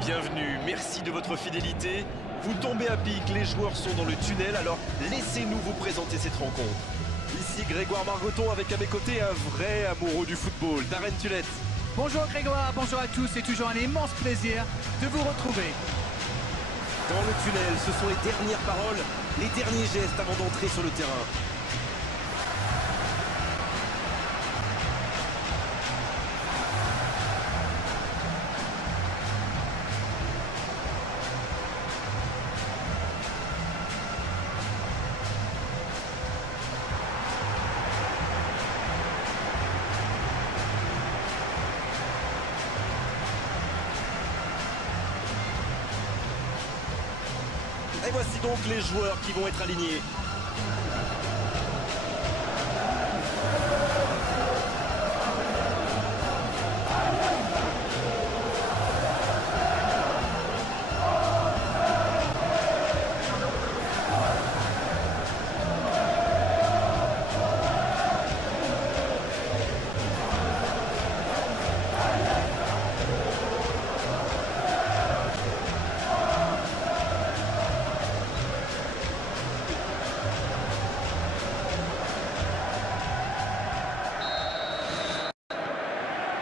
Bienvenue, merci de votre fidélité. Vous tombez à pic, les joueurs sont dans le tunnel, alors laissez-nous vous présenter cette rencontre. Ici Grégoire Margoton avec à mes côtés un vrai amoureux du football, Darren Tulette. Bonjour Grégoire, bonjour à tous, c'est toujours un immense plaisir de vous retrouver. Dans le tunnel, ce sont les dernières paroles, les derniers gestes avant d'entrer sur le terrain. Et voici donc les joueurs qui vont être alignés.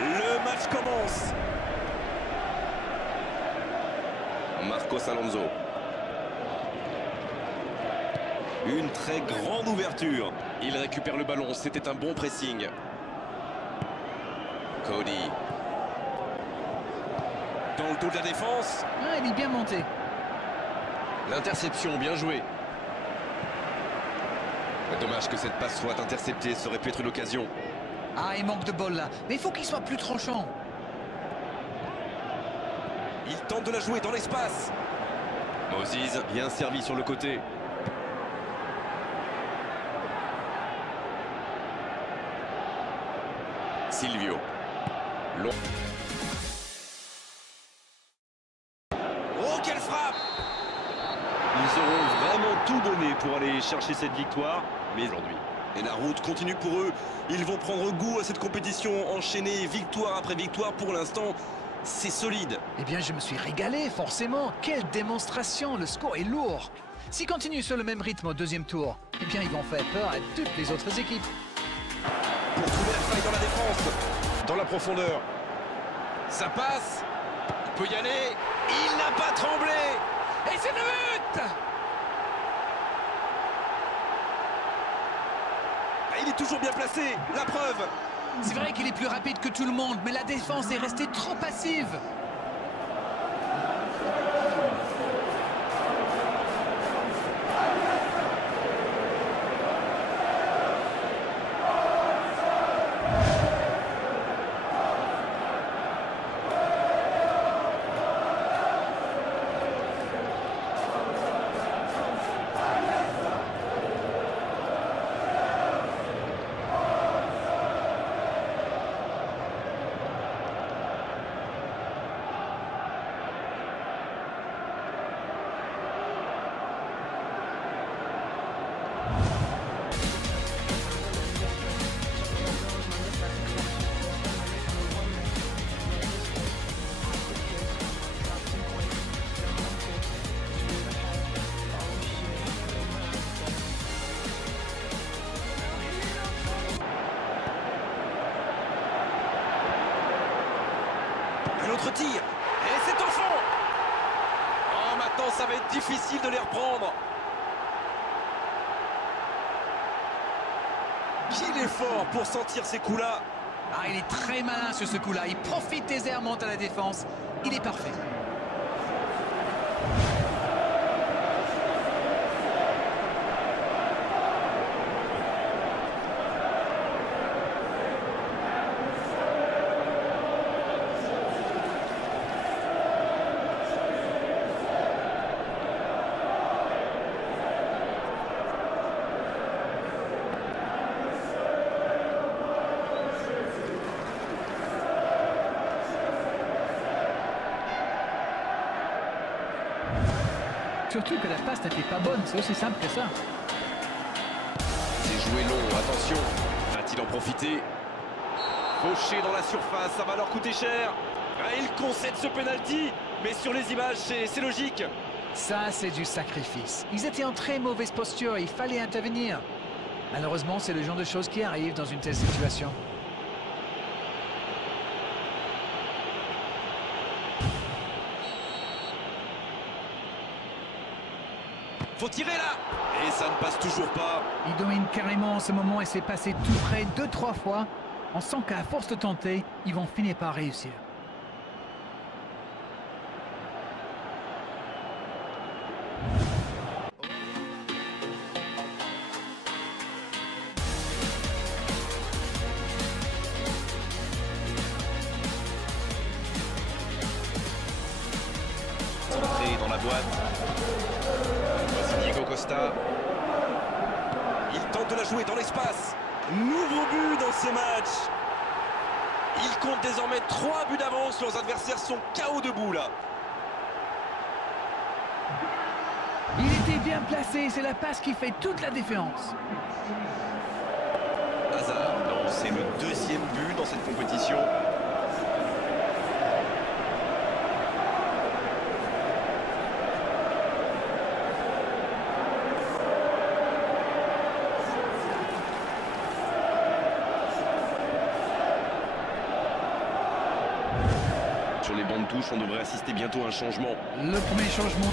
Le match commence. Marcos Alonso. Une très grande ouverture. Il récupère le ballon, c'était un bon pressing. Cody. Dans le dos de la défense. Ah, il est bien monté. L'interception, bien joué. Dommage que cette passe soit interceptée, ça aurait pu être une occasion. Ah, il manque de bol là, mais il faut qu'il soit plus tranchant. Il tente de la jouer dans l'espace. Moses, bien servi sur le côté. Silvio. Long. Oh, quelle frappe! Ils auront vraiment tout donné pour aller chercher cette victoire, mais aujourd'hui. Et la route continue pour eux. Ils vont prendre goût à cette compétition enchaînée, victoire après victoire. Pour l'instant, c'est solide. Eh bien, je me suis régalé, forcément. Quelle démonstration, le score est lourd. S'ils continuent sur le même rythme au deuxième tour, eh bien, ils vont faire peur à toutes les autres équipes. Pour trouver la faille dans la défense, dans la profondeur. Ça passe. Il peut y aller. Il n'a pas tremblé. Et c'est le but! Il est toujours bien placé, la preuve. C'est vrai qu'il est plus rapide que tout le monde, mais la défense est restée trop passive. Un autre tir. Et c'est au fond. Oh, maintenant, ça va être difficile de les reprendre. Qu'il est fort pour sentir ces coups-là. Ah, il est très malin sur ce coup-là. Il profite des airs, monte à la défense. Il est parfait. Surtout que la passe n'était pas bonne, c'est aussi simple que ça. C'est joué long, attention. Va-t-il en profiter? Fauché dans la surface, ça va leur coûter cher. Ah, il concède ce penalty, mais sur les images, c'est logique. Ça, c'est du sacrifice. Ils étaient en très mauvaise posture, il fallait intervenir. Malheureusement, c'est le genre de choses qui arrivent dans une telle situation. Faut tirer là. Et ça ne passe toujours pas. Il domine carrément en ce moment et s'est passé tout près 2-3 fois. On sent qu'à force de tenter, ils vont finir par réussir. Entrée dans la boîte. Voici Diego Costa. Il tente de la jouer dans l'espace. Nouveau but dans ce match. Il compte désormais 3 buts d'avance. Leurs adversaires sont KO debout là. Il était bien placé, c'est la passe qui fait toute la différence. Hazard, non, c'est le 2e but dans cette compétition. Sur les bancs de touche, on devrait assister bientôt à un changement. Le premier changement.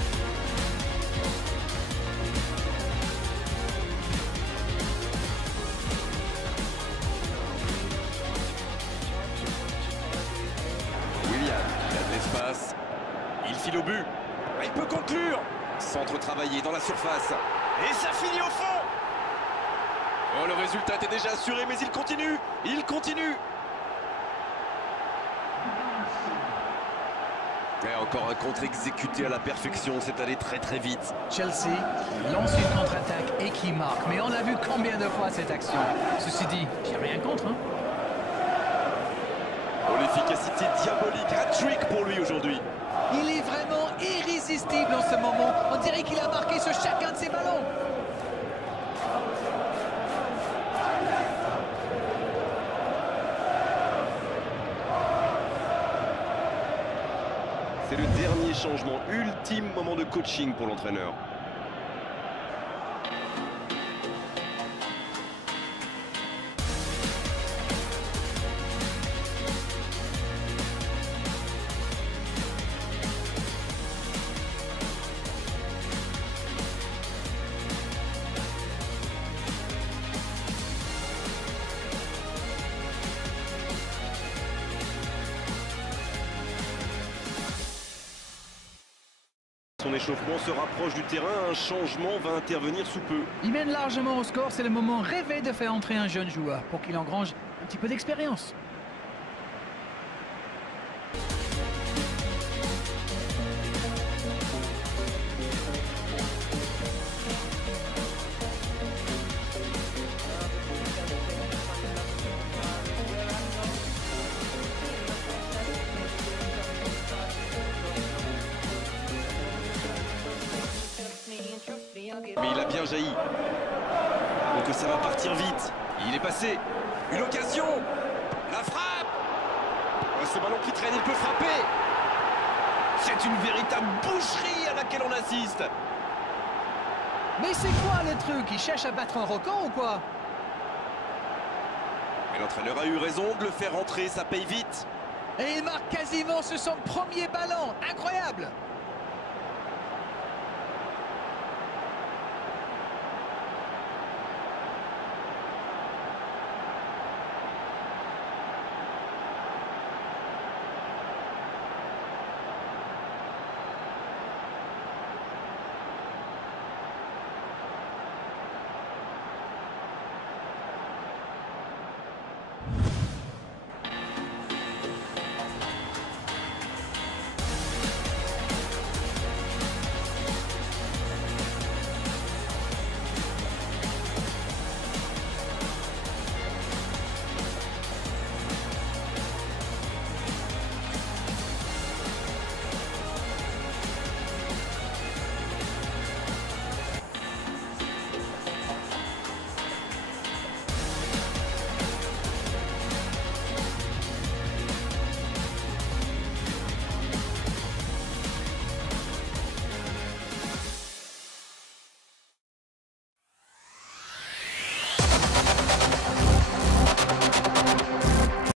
Willian, il a de l'espace. Il file au but. Il peut conclure. Centre travaillé dans la surface. Et ça finit au fond. Oh, le résultat était déjà assuré, mais il continue. Il continue. Et encore un contre exécuté à la perfection, c'est allé très très vite. Chelsea lance une contre-attaque et qui marque. Mais on a vu combien de fois cette action. Ceci dit, j'ai rien contre. Oh, l'efficacité diabolique, hat-trick pour lui aujourd'hui. Il est vraiment irrésistible en ce moment. On dirait qu'il a marqué sur chacun de ses ballons. C'est le dernier changement, ultime moment de coaching pour l'entraîneur. Son échauffement se rapproche du terrain, un changement va intervenir sous peu. Il mène largement au score, c'est le moment rêvé de faire entrer un jeune joueur pour qu'il engrange un petit peu d'expérience. Mais il a bien jailli. Donc ça va partir vite. Il est passé. Une occasion. La frappe. Oh, ce ballon qui traîne, il peut frapper. C'est une véritable boucherie à laquelle on assiste. Mais c'est quoi le truc? Il cherche à battre un record ou quoi? Mais l'entraîneur a eu raison de le faire rentrer, ça paye vite. Et il marque quasiment sur son premier ballon. Incroyable!